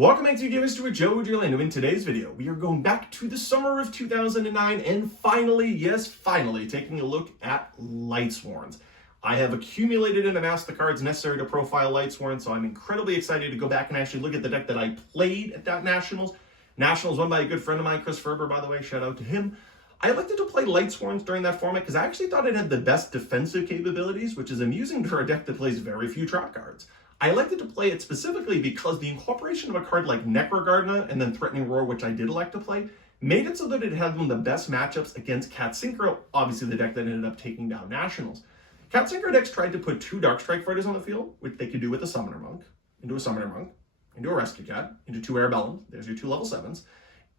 Welcome back to Gamers to Joe Giorlando. In today's video, we are going back to the summer of 2009 and finally, yes, finally, taking a look at Lightsworns. I have accumulated and amassed the cards necessary to profile Lightsworn, so I'm incredibly excited to go back and actually look at the deck that I played at that Nationals. Nationals won by a good friend of mine, Chris Ferber, by the way, shout out to him. I elected to play Lightsworns during that format because I actually thought it had the best defensive capabilities, which is amusing for a deck that plays very few trap cards. I elected to play it specifically because the incorporation of a card like Necrogardna and then Threatening Roar, which I did elect to play, made it so that it had one of the best matchups against Cat Synchro, obviously the deck that ended up taking down Nationals. Cat Synchro decks tried to put two Darkstrike Fighters on the field, which they could do with a Summoner Monk, into a Rescue Cat, into two Arabellums, there's your two level 7s,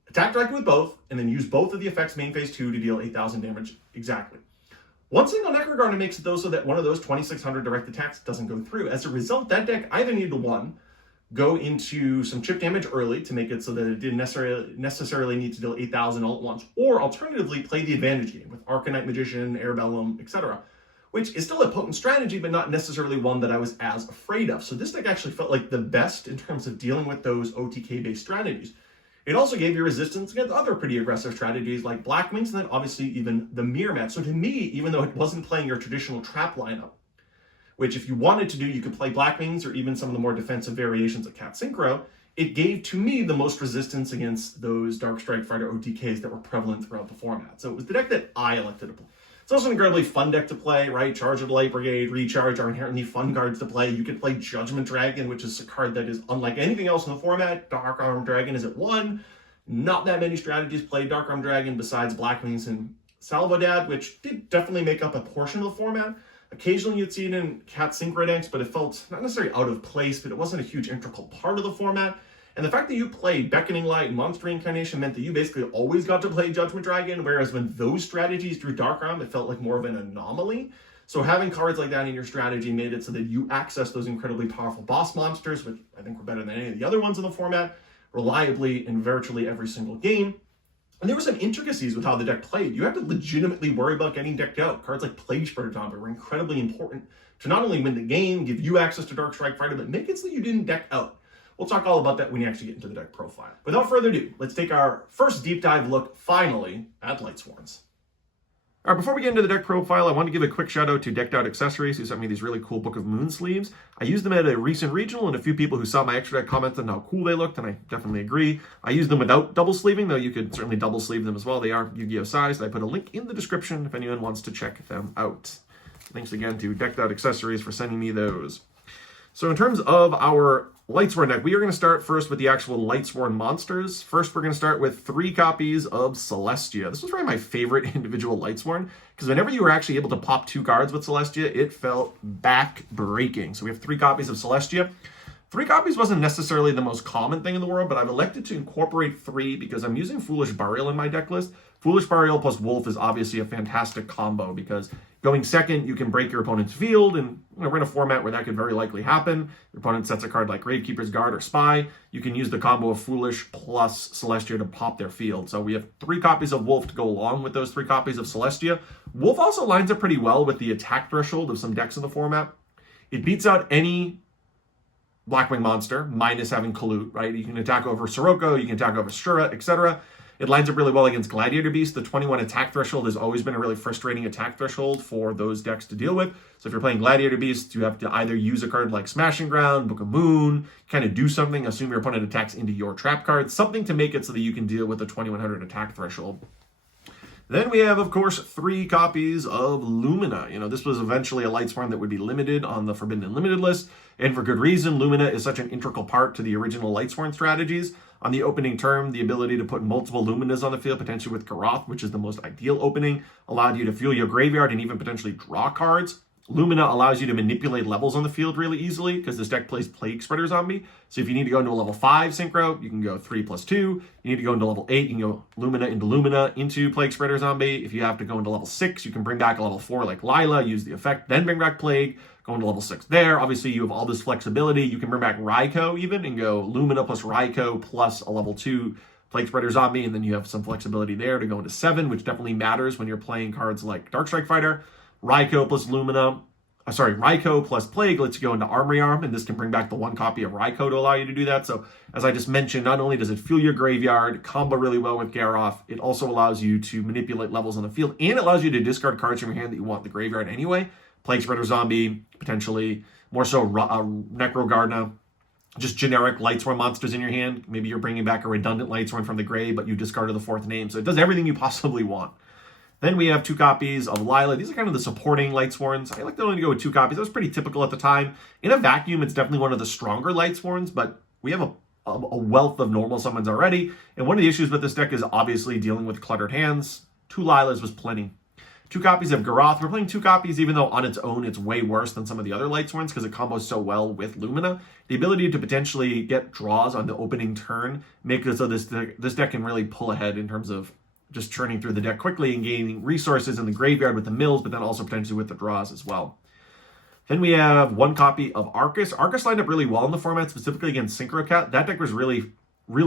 attack directly with both, and then use both of the effects main phase 2 to deal 8,000 damage exactly. One single Necrogardna makes it though so that one of those 2,600 direct attacks doesn't go through. As a result, that deck either needed to, one, go into some chip damage early to make it so that it didn't necessarily need to deal 8,000 all at once, or alternatively play the advantage game with Arcanite Magician, Arabellum, etc., which is still a potent strategy, but not necessarily one that I was as afraid of. So this deck actually felt like the best in terms of dealing with those OTK-based strategies. It also gave you resistance against other pretty aggressive strategies like Black Wings, and then obviously even the Mirror Match. So to me, even though it wasn't playing your traditional trap lineup, which if you wanted to do, you could play Black Wings or even some of the more defensive variations of Cat Synchro, it gave to me the most resistance against those Darkstrike Fighter OTKs that were prevalent throughout the format. So it was the deck that I elected to play. It's also an incredibly fun deck to play, right? Charge of the Light Brigade, Recharge are inherently fun cards to play. You could play Judgment Dragon, which is a card that is unlike anything else in the format. Dark Arm Dragon is at 1. Not that many strategies play Dark Arm Dragon besides Black Wings and Salvodad, which did definitely make up a portion of the format. Occasionally you'd see it in Cat Synchro decks, but it felt not necessarily out of place, but it wasn't a huge integral part of the format. And the fact that you played Beckoning Light and Monster Incarnation meant that you basically always got to play Judgment Dragon, whereas when those strategies drew Dark Arm, it felt like more of an anomaly. So having cards like that in your strategy made it so that you access those incredibly powerful boss monsters, which I think were better than any of the other ones in the format, reliably in virtually every single game. And there were some intricacies with how the deck played. You had to legitimately worry about getting decked out. Cards like Plague Spreader Zombie were incredibly important to not only win the game, give you access to Darkstrike Fighter, but make it so you didn't deck out. We'll talk all about that when you actually get into the deck profile. Without further ado, let's take our first deep dive look, finally, at Lightsworns. All right, before we get into the deck profile, I want to give a quick shout out to Decked Out Accessories, who sent me these really cool Book of Moon sleeves. I used them at a recent regional, and a few people who saw my extra deck commented on how cool they looked, and I definitely agree. I used them without double sleeving, though you could certainly double sleeve them as well. They are Yu-Gi-Oh sized. I put a link in the description if anyone wants to check them out. Thanks again to Decked Out Accessories for sending me those. So in terms of our Lightsworn deck, we are going to start first with the actual Lightsworn monsters. First, we're going to start with 3 copies of Celestia. This was probably my favorite individual Lightsworn, because whenever you were actually able to pop 2 cards with Celestia, it felt back-breaking. So we have 3 copies of Celestia. 3 copies wasn't necessarily the most common thing in the world, but I've elected to incorporate 3 because I'm using Foolish Burial in my deck list. Foolish Burial plus Wolf is obviously a fantastic combo because going second, you can break your opponent's field, and we're in a format where that could very likely happen. Your opponent sets a card like Gravekeeper's Guard or Spy. You can use the combo of Foolish plus Celestia to pop their field. So we have 3 copies of Wolf to go along with those 3 copies of Celestia. Wolf also lines up pretty well with the attack threshold of some decks in the format. It beats out any Blackwing monster, minus having Kalut, right? You can attack over Sirocco, you can attack over Shura, etc. It lines up really well against Gladiator Beast. The 21 attack threshold has always been a really frustrating attack threshold for those decks to deal with. So if you're playing Gladiator Beast, you have to either use a card like Smashing Ground, Book of Moon, kind of do something, assume your opponent attacks into your trap card, something to make it so that you can deal with the 2100 attack threshold. Then we have, of course, 3 copies of Lumina. This was eventually a Lightsworn that would be limited on the Forbidden and Limited list, and for good reason. Lumina is such an integral part to the original Lightsworn strategies. On the opening turn, the ability to put multiple Luminas on the field, potentially with Garoth, which is the most ideal opening, allowed you to fuel your graveyard and even potentially draw cards. Lumina allows you to manipulate levels on the field really easily because this deck plays Plague Spreader Zombie. So if you need to go into a level 5 Synchro, you can go 3+2. You need to go into level 8, you can go Lumina into Plague Spreader Zombie. If you have to go into level 6, you can bring back a level 4 like Lila, use the effect, then bring back Plague, go into level 6 there. Obviously, you have all this flexibility. You can bring back Raikou even and go Lumina plus Raikou plus a level 2 Plague Spreader Zombie, and then you have some flexibility there to go into 7, which definitely matters when you're playing cards like Darkstrike Fighter. Raikou plus Lumina, Raikou plus Plague lets you go into Armory Arm, and this can bring back the 1 copy of Raikou to allow you to do that. So, as I just mentioned, not only does it fuel your graveyard, combo really well with Garoth, it also allows you to manipulate levels on the field, and it allows you to discard cards from your hand that you want in the graveyard anyway. Plague Spreader Zombie, potentially, more so Necro Gardener, just generic Lightsworn monsters in your hand. Maybe you're bringing back a redundant Lightsworn from the grave, but you discarded the 4th name. So it does everything you possibly want. Then we have 2 copies of Lila. These are kind of the supporting Lightsworns. I like to only go with 2 copies. That was pretty typical at the time. In a vacuum, it's definitely one of the stronger Lightsworns, but we have a wealth of normal summons already. And one of the issues with this deck is obviously dealing with cluttered hands. 2 Lilas was plenty. 2 copies of Garoth. We're playing 2 copies, even though on its own it's way worse than some of the other Lightsworns because it combos so well with Lumina. The ability to potentially get draws on the opening turn makes it so this deck can really pull ahead in terms of just churning through the deck quickly and gaining resources in the graveyard with the mills, but then also potentially with the draws as well. Then we have 1 copy of Arcus. Arcus lined up really well in the format, specifically against Synchro Cat. That deck was really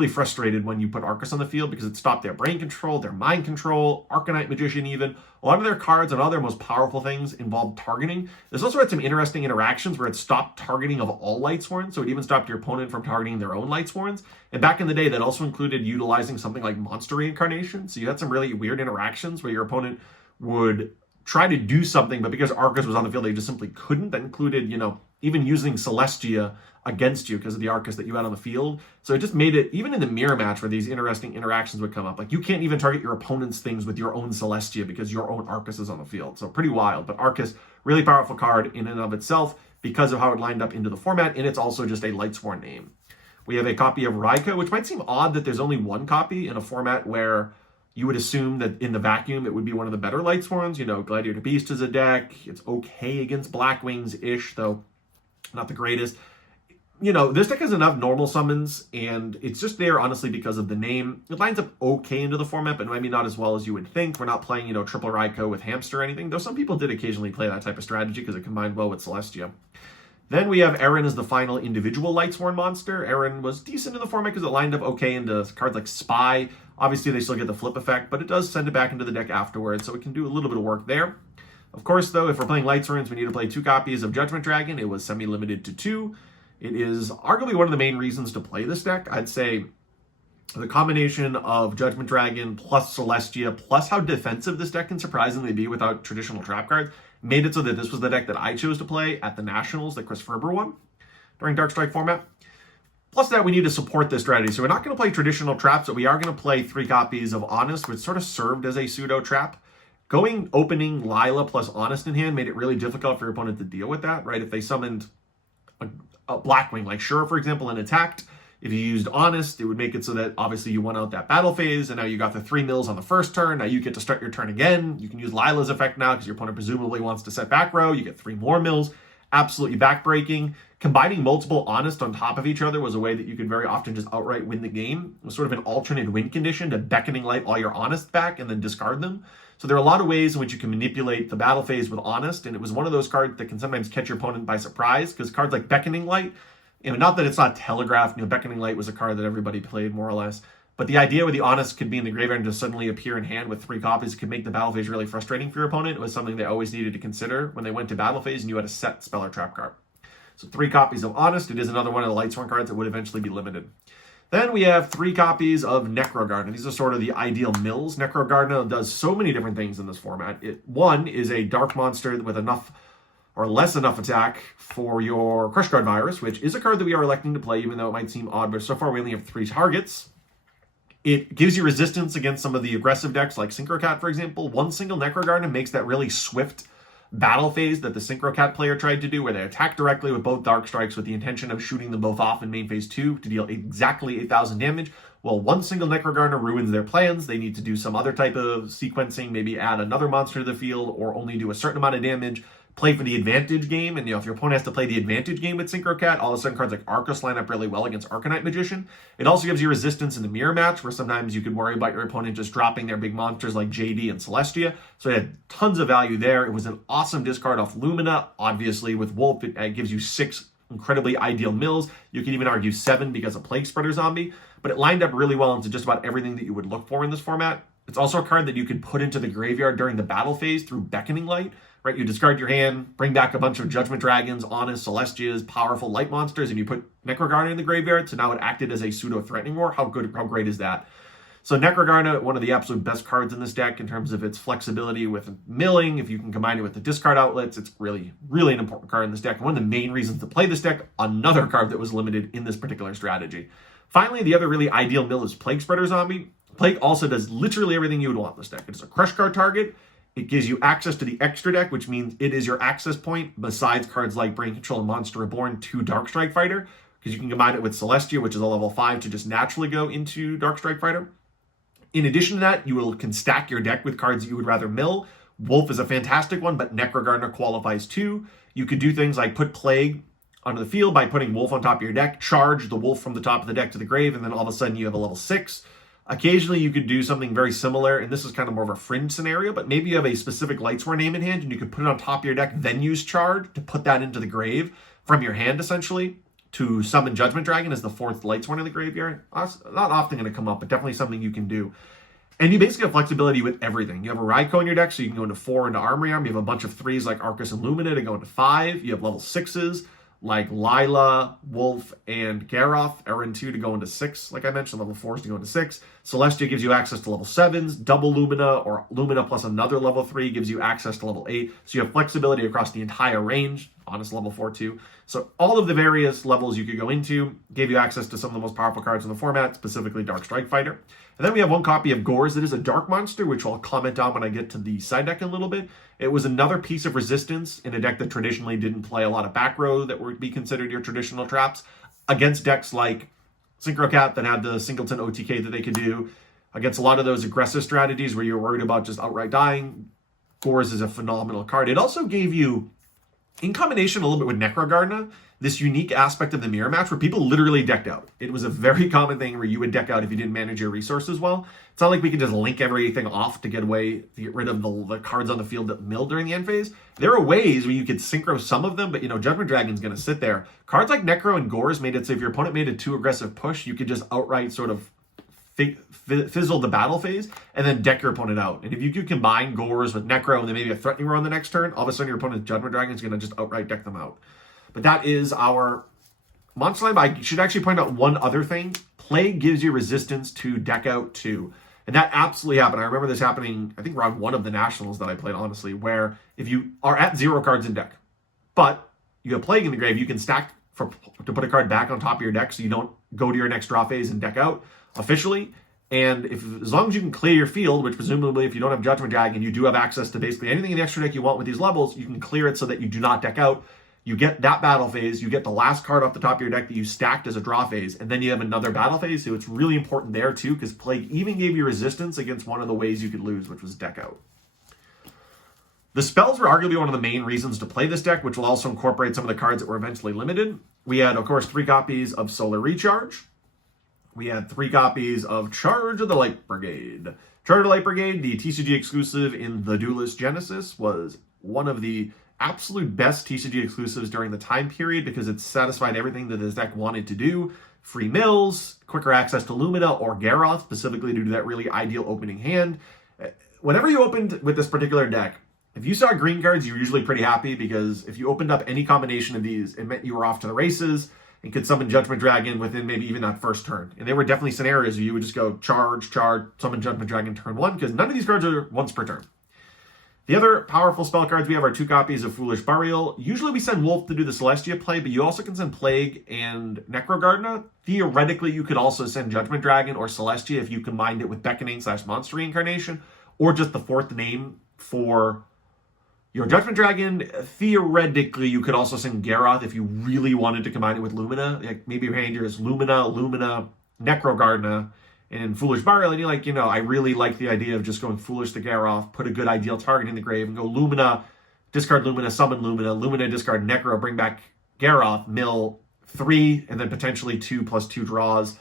frustrated when you put Arcus on the field because it stopped their brain control, their mind control, Arcanite Magician even. A lot of their cards and all their most powerful things involved targeting. There's also had some interesting interactions where it stopped targeting of all Lightsworns, so it even stopped your opponent from targeting their own Lightsworns. And back in the day, that also included utilizing something like Monster Reincarnation. So you had some really weird interactions where your opponent would try to do something, but because Arcus was on the field, they just simply couldn't. That included, even using Celestia against you because of the Arcus that you had on the field. So it just made it, even in the mirror match where these interesting interactions would come up, like you can't even target your opponent's things with your own Celestia because your own Arcus is on the field. So pretty wild, but Arcus, really powerful card in and of itself because of how it lined up into the format, and it's also just a Lightsworn name. We have a copy of Raikou, which might seem odd that there's only 1 copy in a format where you would assume that in the vacuum it would be one of the better Lightsworns. Gladiator Beast is a deck. It's okay against Blackwings-ish, though not the greatest. This deck has enough normal summons, and it's just there, honestly, because of the name. It lines up okay into the format, but maybe not as well as you would think. We're not playing, triple Raikou with Hamster or anything, though some people did occasionally play that type of strategy because it combined well with Celestia. Then we have Aaron as the final individual Lightsworn monster. Aaron was decent in the format because it lined up okay into cards like Spy. Obviously, they still get the flip effect, but it does send it back into the deck afterwards, so it can do a little bit of work there. Of course, though, if we're playing Lightsworns, we need to play 2 copies of Judgment Dragon. It was semi-limited to 2. It is arguably one of the main reasons to play this deck. I'd say the combination of Judgment Dragon plus Celestia plus how defensive this deck can surprisingly be without traditional trap cards made it so that this was the deck that I chose to play at the Nationals that Chris Ferber won during Dark Strike format. Plus that, we need to support this strategy. So we're not going to play traditional traps, but we are going to play 3 copies of Honest, which sort of served as a pseudo trap. Opening Lila plus Honest in hand made it really difficult for your opponent to deal with that, right? If they summoned a Blackwing, like Sure, for example, and attacked, if you used Honest, it would make it so that obviously you won out that battle phase, and now you got the 3 mills on the first turn. Now you get to start your turn again. You can use Lila's effect now because your opponent presumably wants to set back row. You get 3 more mills. Absolutely backbreaking. Combining multiple Honest on top of each other was a way that you could very often just outright win the game. It was sort of an alternate win condition to Beckoning Light all your Honest back and then discard them. So there are a lot of ways in which you can manipulate the battle phase with Honest, and it was one of those cards that can sometimes catch your opponent by surprise, because cards like Beckoning Light, not that it's not telegraphed, Beckoning Light was a card that everybody played more or less, but the idea where the Honest could be in the graveyard and just suddenly appear in hand with 3 copies could make the battle phase really frustrating for your opponent. It was something they always needed to consider when they went to battle phase and you had a set spell or trap card. So 3 copies of Honest. It is another one of the Lightsworn cards that would eventually be limited. Then we have 3 copies of Necro Gardener. These are sort of the ideal mills. Necro Gardener does so many different things in this format. One is a dark monster with enough or less enough attack for your Crush Guard Virus, which is a card that we are electing to play, even though it might seem odd, but so far we only have 3 targets. It gives you resistance against some of the aggressive decks like Synchro Cat, for example. One single Necro Gardener makes that really swift battle phase that the Synchro Cat player tried to do, where they attack directly with both Dark Strikes with the intention of shooting them both off in main phase 2 to deal exactly 8,000 damage. Well, one single Necro Gardener ruins their plans. They need to do some other type of sequencing, maybe add another monster to the field, or only do a certain amount of damage, play for the advantage game, and if your opponent has to play the advantage game with Synchro Cat, all of a sudden cards like Arcus line up really well against Arcanite Magician. It also gives you resistance in the mirror match, where sometimes you could worry about your opponent just dropping their big monsters like JD and Celestia. So it had tons of value there. It was an awesome discard off Lumina. Obviously, with Wolf, it gives you 6 incredibly ideal mills. You can even argue 7 because of Plague Spreader Zombie. But it lined up really well into just about everything that you would look for in this format. It's also a card that you could put into the graveyard during the battle phase through Beckoning Light, right? You discard your hand, bring back a bunch of Judgment Dragons, Honest, Celestias, powerful light monsters, and you put Necrogarna in the graveyard, so now it acted as a pseudo-threatening war. How great is that? So Necrogarna, one of the absolute best cards in this deck in terms of its flexibility with milling. If you can combine it with the discard outlets, it's really, really an important card in this deck. One of the main reasons to play this deck, another card that was limited in this particular strategy. Finally, the other really ideal mill is Plague Spreader Zombie. Plague also does literally everything you would want in this deck. It's a crush card target. It gives you access to the extra deck, which means it is your access point besides cards like Brain Control and Monster Reborn to Dark Strike Fighter, because you can combine it with Celestia, which is a level 5, to just naturally go into Dark Strike Fighter. In addition to that, you can stack your deck with cards that you would rather mill. Wolf is a fantastic one, but Necrogarna qualifies too. You could do things like put Plague onto the field by putting Wolf on top of your deck, charge the Wolf from the top of the deck to the grave, and then all of a sudden you have a level 6. Occasionally you could do something very similar, and this is kind of more of a fringe scenario, but maybe you have a specific Lightsworn name in hand, and you could put it on top of your deck, then use charge to put that into the grave from your hand, essentially, to summon Judgment Dragon as the 4th Lightsworn in the graveyard. That's not often going to come up, but definitely something you can do. And you basically have flexibility with everything. You have a Raikou in your deck, so you can go into 4 into Armory Arm. You have a bunch of 3s like Arcus and Lumina to go into 5. You have level 6s like Lila, Wolf, and Garoth. Eren 2 to go into 6, like I mentioned. Level 4s to go into 6. Celestia gives you access to level 7s. Double Lumina or Lumina plus another level 3 gives you access to level 8. So you have flexibility across the entire range. Honest, level 4 too. So all of the various levels you could go into gave you access to some of the most powerful cards in the format, specifically Dark Strike Fighter. And then we have one copy of Gores that is a dark monster, which I'll comment on when I get to the side deck in a little bit. It was another piece of resistance in a deck that traditionally didn't play a lot of back row that would be considered your traditional traps against decks like Synchro Cat that had the Singleton OTK that they could do. Against a lot of those aggressive strategies where you're worried about just outright dying, Gores is a phenomenal card. It also gave you, in combination a little bit with Necrogarna, this unique aspect of the mirror match where people literally decked out. It was a very common thing where you would deck out if you didn't manage your resources well. It's not like we could just link everything off to get rid of the cards on the field that mill during the end phase. There are ways where you could synchro some of them, but Judgment Dragon's going to sit there. Cards like Necro and Gores made it so if your opponent made a too aggressive push, you could just outright sort of fizzle the battle phase and then deck your opponent out. And if you could combine Gores with Necro and then maybe a threatening row on the next turn, all of a sudden your opponent's Judgment Dragon is going to just outright deck them out. But that is our monster line. But I should actually point out one other thing. Plague gives you resistance to deck out too. And that absolutely happened. I remember this happening, I think, round 1 of the Nationals that I played, honestly, where if you are at 0 cards in deck, but you have Plague in the grave, you can stack to put a card back on top of your deck so you don't go to your next draw phase and deck out officially. And as long as you can clear your field, which presumably if you don't have Judgment Dragon, you do have access to basically anything in the extra deck you want with these levels, you can clear it so that you do not deck out. You get that battle phase, you get the last card off the top of your deck that you stacked as a draw phase, and then you have another battle phase, so it's really important there too, because Plague even gave you resistance against one of the ways you could lose, which was deck out. The spells were arguably one of the main reasons to play this deck, which will also incorporate some of the cards that were eventually limited. We had, of course, 3 copies of Solar Recharge. We had 3 copies of Charge of the Light Brigade. Charge of the Light Brigade, the TCG exclusive in the Duelist Genesis, was one of the absolute best TCG exclusives during the time period because it satisfied everything that this deck wanted to do. Free mills, quicker access to Lumina or Garoth, specifically due to that really ideal opening hand. Whenever you opened with this particular deck, if you saw green cards, you were usually pretty happy because if you opened up any combination of these, it meant you were off to the races and could summon Judgment Dragon within maybe even that first turn. And there were definitely scenarios where you would just go charge, summon Judgment Dragon turn 1 because none of these cards are once per turn. The other powerful spell cards we have are 2 copies of Foolish Burial. Usually we send Wolf to do the Celestia play, but you also can send Plague and Necrogarna. Theoretically, you could also send Judgment Dragon or Celestia if you combined it with Beckoning / Monster Reincarnation, or just the 4th name for your Judgment Dragon. Theoretically, you could also send Garoth if you really wanted to combine it with Lumina. Like maybe your hand here is Lumina, Necrogarna, and Foolish Burial, and you're like, I really like the idea of just going Foolish to Garoth, put a good ideal target in the grave, and go Lumina, discard Lumina, summon Lumina, discard Necro, bring back Garoth, mill 3, and then potentially 2 plus 2 draws,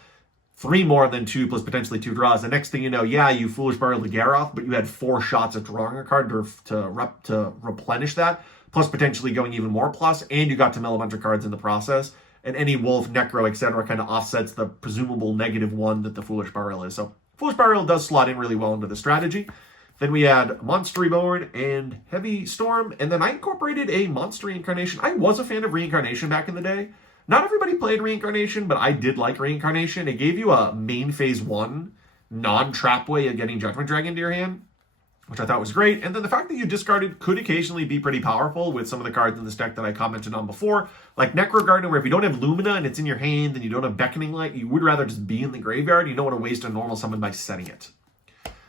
3 more than 2 plus potentially 2 draws. The next thing you know, you Foolish Burial to Garoth, but you had 4 shots at drawing a card to replenish that, plus potentially going even more plus, and you got to mill a bunch of cards in the process. And any Wolf, Necro, etc. kind of offsets the presumable -1 that the Foolish Burial is. So Foolish Burial does slot in really well into the strategy. Then we had Monster Reborn and Heavy Storm, and then I incorporated a Monster Reincarnation. I was a fan of Reincarnation back in the day. Not everybody played Reincarnation, but I did like Reincarnation. It gave you a main phase 1 non-trap way of getting Judgment Dragon into your hand, which I thought was great. And then the fact that you discarded could occasionally be pretty powerful with some of the cards in this deck that I commented on before, like Necro Garden, where if you don't have Lumina and it's in your hand and you don't have Beckoning Light, you would rather just be in the graveyard. You don't want to waste a normal summon by setting it.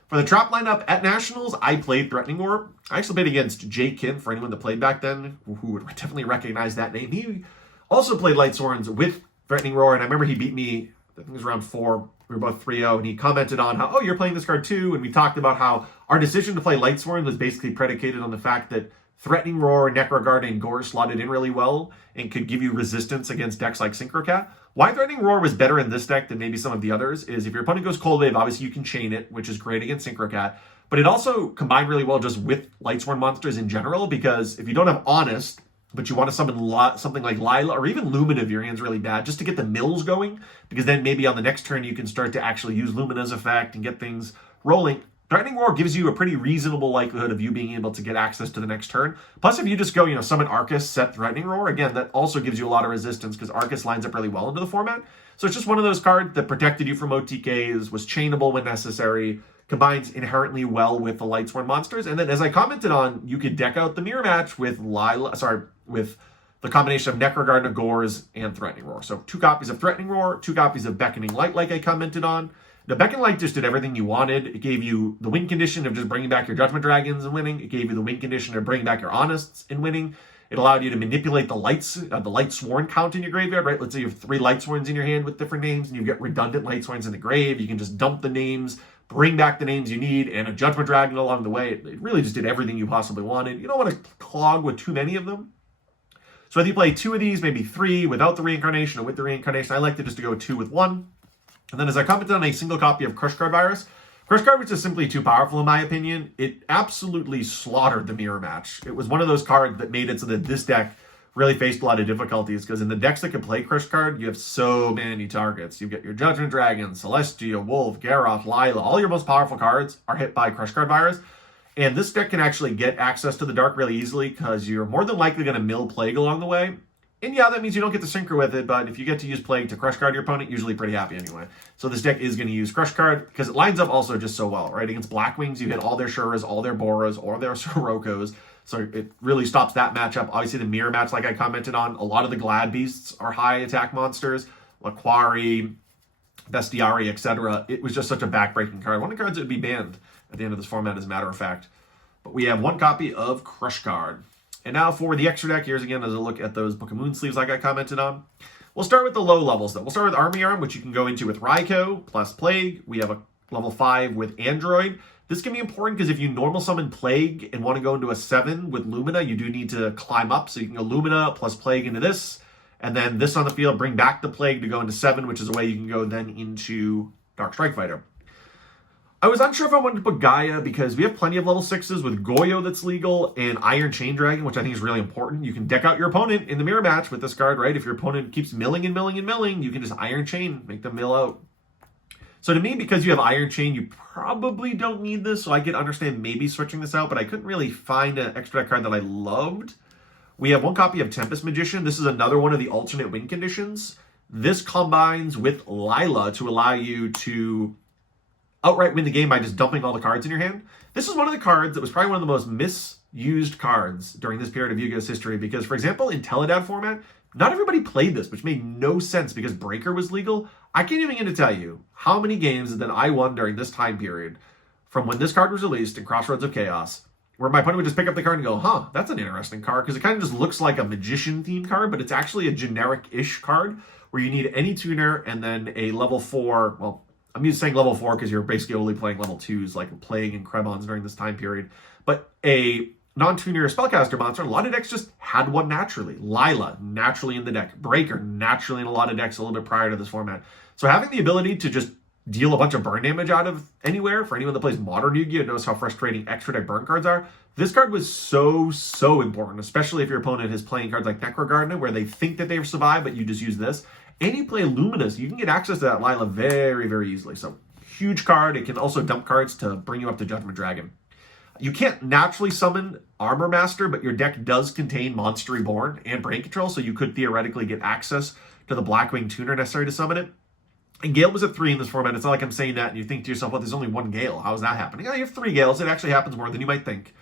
For the trap lineup at Nationals, I played Threatening Roar. I actually played against Jay Kim, for anyone that played back then, who would definitely recognize that name. He also played Lightsworns with Threatening Roar, and I remember he beat me, I think it was round 4. We were both 3-0, and he commented on how, oh, you're playing this card too, and we talked about how our decision to play Lightsworn was basically predicated on the fact that Threatening Roar, Necroguard, and Gore slotted in really well and could give you resistance against decks like Synchrocat. Why Threatening Roar was better in this deck than maybe some of the others is if your opponent goes Cold Wave, obviously you can chain it, which is great against Synchrocat, but it also combined really well just with Lightsworn monsters in general, because if you don't have Honest, but you want to summon something like Lila or even Lumina if your hand's really bad, just to get the mills going, because then maybe on the next turn you can start to actually use Lumina's effect and get things rolling. Threatening Roar gives you a pretty reasonable likelihood of you being able to get access to the next turn. Plus, if you just go, summon Arcus, set Threatening Roar, again, that also gives you a lot of resistance because Arcus lines up really well into the format. So it's just one of those cards that protected you from OTKs, was chainable when necessary, combines inherently well with the Lightsworn monsters. And then, as I commented on, you could deck out the mirror match with with the combination of Necroguard, Nagors, and Threatening Roar. So 2 copies of Threatening Roar, 2 copies of Beckoning Light, like I commented on. The Beckoning Light just did everything you wanted. It gave you the win condition of just bringing back your Judgment Dragons and winning. It gave you the win condition of bringing back your Honests and winning. It allowed you to manipulate the Lightsworn count in your graveyard, right? Let's say you have 3 Lightsworns in your hand with different names, and you get redundant Lightsworns in the grave. You can just dump the names, bring back the names you need, and a Judgment Dragon along the way. It really just did everything you possibly wanted. You don't want to clog with too many of them. So whether you play 2 of these, maybe 3 without the reincarnation or with the reincarnation, I like to just to go 2 with 1. And then as I commented on a single copy of Crush Card Virus, Crush Card was just simply too powerful in my opinion. It absolutely slaughtered the mirror match. It was one of those cards that made it so that this deck really faced a lot of difficulties, because in the decks that can play Crush Card, you have so many targets. You get your Judgment Dragon, Celestia, Wolf, Garroth, Lila. All your most powerful cards are hit by Crush Card Virus. And this deck can actually get access to the dark really easily because you're more than likely going to mill Plague along the way. And yeah, that means you don't get to synchro with it, but if you get to use Plague to Crush Card your opponent, usually pretty happy anyway. So this deck is going to use Crush Card because it lines up also just so well, right? Against Blackwings, you hit all their Shuras, all their Boras, all their Sorokos. So it really stops that matchup. Obviously, the mirror match, like I commented on, a lot of the Glad Beasts are high attack monsters. Laquari, Bestiari, etc. It was just such a backbreaking card. One of the cards that would be banned at the end of this format, as a matter of fact. But we have 1 copy of Crush Card. And now for the extra deck, here's again as a look at those Book of Moon sleeves like I commented on. We'll start with the low levels though. We'll start with Army Arm, which you can go into with Raikou plus Plague. We have a level 5 with Android. This can be important because if you normal summon Plague and want to go into a 7 with Lumina, you do need to climb up. So you can go Lumina plus Plague into this, and then this on the field, bring back the Plague to go into 7, which is a way you can go then into Dark Strike Fighter. I was unsure if I wanted to put Gaia because we have plenty of level 6s with Goyo that's legal and Iron Chain Dragon, which I think is really important. You can deck out your opponent in the mirror match with this card, right? If your opponent keeps milling and milling and milling, you can just Iron Chain, make them mill out. So to me, because you have Iron Chain, you probably don't need this, so I could understand maybe switching this out, but I couldn't really find an extra deck card that I loved. We have 1 copy of Tempest Magician. This is another one of the alternate win conditions. This combines with Lila to allow you to outright win the game by just dumping all the cards in your hand. This is one of the cards that was probably one of the most misused cards during this period of Yu-Gi-Oh's history because, for example, in Teledad format, not everybody played this, which made no sense because Breaker was legal. I can't even begin to tell you how many games that I won during this time period from when this card was released in Crossroads of Chaos, where my opponent would just pick up the card and go, huh, that's an interesting card, because it kind of just looks like a Magician-themed card, but it's actually a generic-ish card where you need any tuner and then a level 4, well, I'm used to saying level 4 because you're basically only playing level 2s like Plague and Krebons during this time period. But a non-tuner spellcaster monster, a lot of decks just had one naturally. Lila, naturally in the deck. Breaker, naturally in a lot of decks a little bit prior to this format. So having the ability to just deal a bunch of burn damage out of anywhere, for anyone that plays modern Yu-Gi-Oh! Knows how frustrating extra deck burn cards are. This card was so important, especially if your opponent is playing cards like Necrogarden, where they think that they've survived, but you just use this. And you play Luminous, you can get access to that Lila very, very easily. So huge card. It can also dump cards to bring you up to Judgment Dragon. You can't naturally summon Armor Master, but your deck does contain Monster Reborn and Brain Control, so you could theoretically get access to the Blackwing Tuner necessary to summon it. And Gale was at 3 in this format. It's not like I'm saying that and you think to yourself, well, there's only one Gale. How is that happening? Oh, you have 3 Gales. It actually happens more than you might think.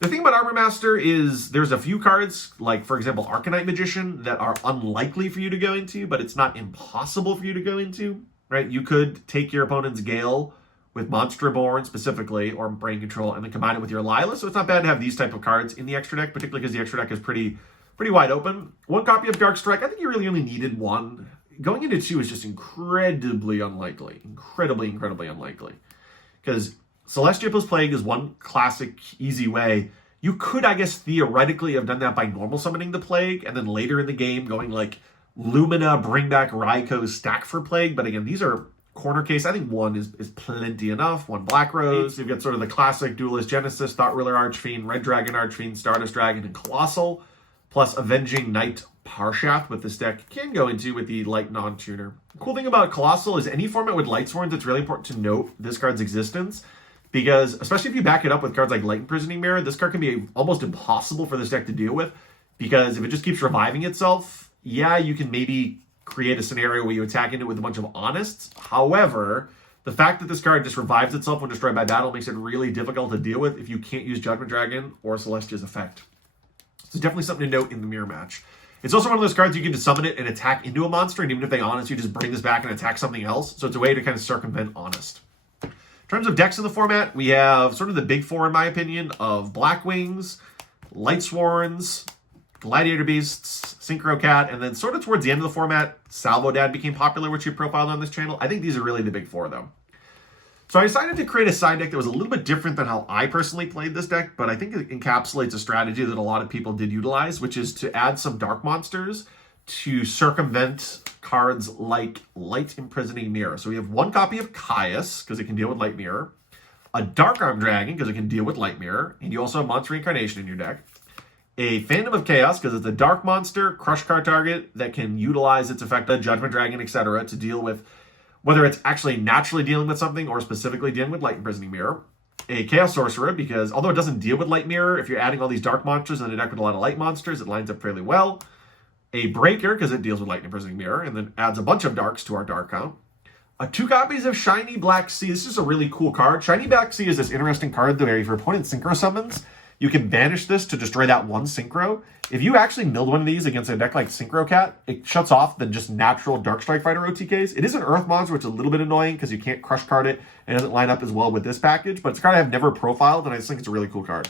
The thing about Armor Master is there's a few cards, like, for example, Arcanite Magician, that are unlikely for you to go into, but it's not impossible for you to go into, right? You could take your opponent's Gale with Monster Reborn specifically, or Brain Control, and then combine it with your Lila. So it's not bad to have these type of cards in the extra deck, particularly because the extra deck is pretty wide open. 1 copy of Dark Strike. I think you really only needed 1. Going into 2 is just incredibly unlikely. Incredibly unlikely. Because Celestia plus Plague is one classic, easy way. You could, I guess, theoretically have done that by normal summoning the Plague, and then later in the game going like Lumina, bring back Raikou, stack for Plague. But again, these are corner case. I think 1 is plenty enough. 1 Black Rose. You've got sort of the classic Duelist Genesis, Thought Ruler Archfiend, Red Dragon Archfiend, Stardust Dragon, and Colossal. Plus Avenging Knight Parshaft with this deck can go into with the light non-tuner. The cool thing about Colossal is any format with Lightsworns, it's really important to note this card's existence. Because, especially if you back it up with cards like Light Imprisoning Mirror, this card can be almost impossible for this deck to deal with. Because if it just keeps reviving itself, yeah, you can maybe create a scenario where you attack into it with a bunch of Honest. However, the fact that this card just revives itself when destroyed by battle makes it really difficult to deal with if you can't use Judgment Dragon or Celestia's effect. So it's definitely something to note in the mirror match. It's also one of those cards you can just summon it and attack into a monster, and even if they Honest, you just bring this back and attack something else. So it's a way to kind of circumvent Honest. In terms of decks in the format, we have sort of the big 4, in my opinion, of Blackwings, Lightsworns, Gladiator Beasts, Synchro Cat, and then sort of towards the end of the format, Salvo Dad became popular, which you profiled on this channel. I think these are really the big 4, though. So I decided to create a side deck that was a little bit different than how I personally played this deck, but I think it encapsulates a strategy that a lot of people did utilize, which is to add some dark monsters to circumvent cards like Light Imprisoning Mirror. So we have 1 copy of Caius, because it can deal with Light Mirror, a Dark Arm Dragon, because it can deal with Light Mirror, and you also have Monster Reincarnation in your deck, a Phantom of Chaos, because it's a dark monster, crush card target that can utilize its effect on Judgment Dragon, etc., to deal with whether it's actually naturally dealing with something or specifically dealing with Light Imprisoning Mirror. A Chaos Sorcerer, because although it doesn't deal with Light Mirror, if you're adding all these dark monsters in a deck with a lot of light monsters, it lines up fairly well. A Breaker, because it deals with Light Imprisoning Mirror, and then adds a bunch of darks to our dark count. 2 copies of Shiny Black Sea. This is a really cool card. Shiny Black Sea is this interesting card where if your opponent synchro summons, you can banish this to destroy that 1 synchro. If you actually milled one of these against a deck like Synchro Cat, it shuts off the just natural Dark Strike Fighter OTKs. It is an Earth monster, which is a little bit annoying because you can't crush card it and it doesn't line up as well with this package, but it's a card I have never profiled, and I just think it's a really cool card.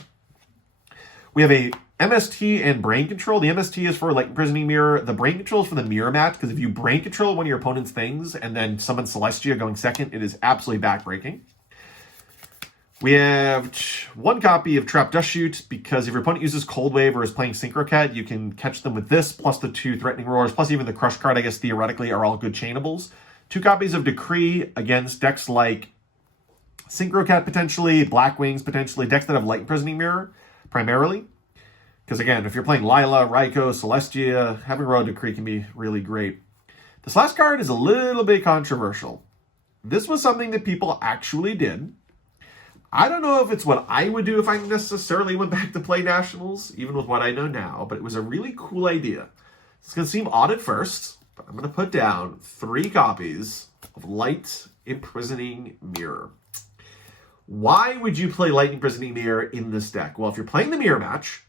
We have a MST and Brain Control. The MST is for Light Imprisoning Mirror. The Brain Control is for the Mirror match, because if you Brain Control one of your opponent's things and then summon Celestia going second, it is absolutely backbreaking. We have 1 copy of Trap Dust Shoot, because if your opponent uses Cold Wave or is playing Synchro Cat, you can catch them with this, plus the 2 Threatening Roars, plus even the Crush card, I guess, theoretically, are all good chainables. 2 copies of Decree against decks like Synchro Cat, potentially, Blackwings, potentially, decks that have Light Imprisoning Mirror, primarily. Because, again, if you're playing Lila, Raikou, Celestia, having Royal Decree can be really great. This last card is a little bit controversial. This was something that people actually did. I don't know if it's what I would do if I necessarily went back to play Nationals, even with what I know now, but it was a really cool idea. It's going to seem odd at first, but I'm going to put down 3 copies of Light Imprisoning Mirror. Why would you play Light Imprisoning Mirror in this deck? Well, if you're playing the Mirror match,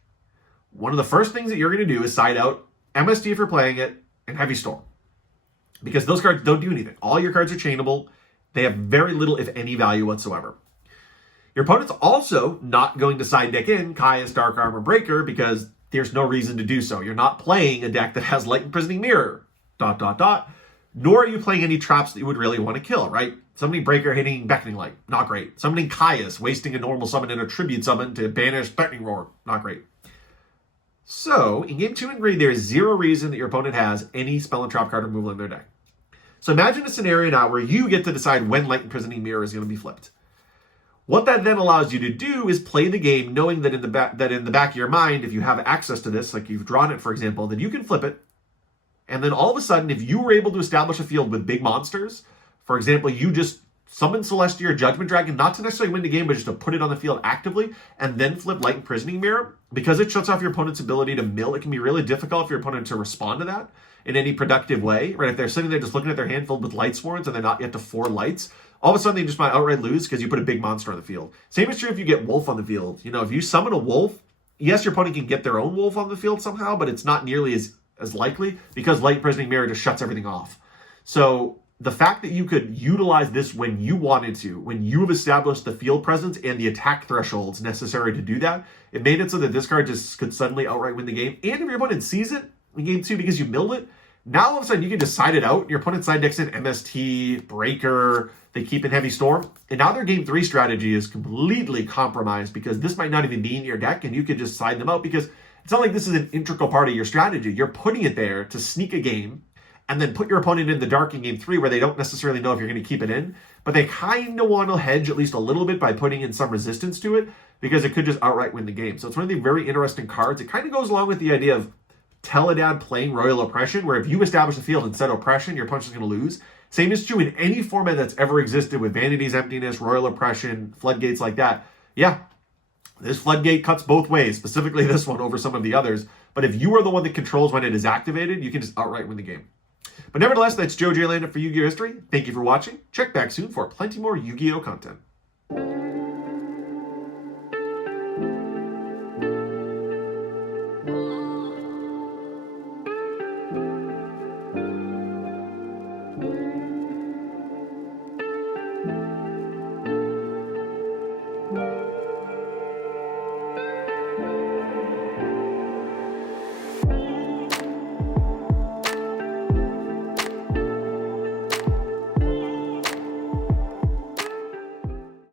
one of the first things that you're going to do is side out MST if you're playing it, and Heavy Storm. Because those cards don't do anything. All your cards are chainable. They have very little, if any, value whatsoever. Your opponent's also not going to side deck in Caius, Dark Armor, Breaker, because there's no reason to do so. You're not playing a deck that has Light Imprisoning Mirror, ... Nor are you playing any traps that you would really want to kill, right? Summoning Breaker, hitting Beckoning Light, not great. Summoning Caius, wasting a normal summon and a tribute summon to banish Threatening Roar, not great. So, in Game 2 and 3, there's 0 reason that your opponent has any spell and trap card removal in their deck. So imagine a scenario now where you get to decide when Light Imprisoning Mirror is going to be flipped. What that then allows you to do is play the game knowing that in the back of your mind, if you have access to this, like you've drawn it, for example, that you can flip it. And then all of a sudden, if you were able to establish a field with big monsters, for example, you just summon Celestia or Judgment Dragon, not to necessarily win the game, but just to put it on the field actively, and then flip Light Imprisoning Mirror. Because it shuts off your opponent's ability to mill, it can be really difficult for your opponent to respond to that in any productive way, right? If they're sitting there just looking at their hand filled with Lightsworns and they're not yet to 4 lights, all of a sudden they just might outright lose because you put a big monster on the field. Same is true if you get Wolf on the field. You know, if you summon a Wolf, yes, your opponent can get their own Wolf on the field somehow, but it's not nearly as likely because Light Imprisoning Mirror just shuts everything off. So the fact that you could utilize this when you wanted to, when you have established the field presence and the attack thresholds necessary to do that, it made it so that this card just could suddenly outright win the game. And if your opponent sees it in game 2 because you milled it, now all of a sudden you can just side it out. Your opponent side decks in MST, Breaker, they keep in Heavy Storm, and now their game 3 strategy is completely compromised because this might not even be in your deck, and you could just side them out because it's not like this is an integral part of your strategy. You're putting it there to sneak a game and then put your opponent in the dark in game 3 where they don't necessarily know if you're going to keep it in, but they kind of want to hedge at least a little bit by putting in some resistance to it because it could just outright win the game. So it's one of the very interesting cards. It kind of goes along with the idea of Teledad playing Royal Oppression, where if you establish the field and set Oppression, your opponent's going to lose. Same is true in any format that's ever existed with Vanity's Emptiness, Royal Oppression, Floodgates like that. Yeah, this Floodgate cuts both ways, specifically this one over some of the others. But if you are the one that controls when it is activated, you can just outright win the game. But nevertheless, that's Joe Giorlando for Yu-Gi-Oh! History. Thank you for watching. Check back soon for plenty more Yu-Gi-Oh! content.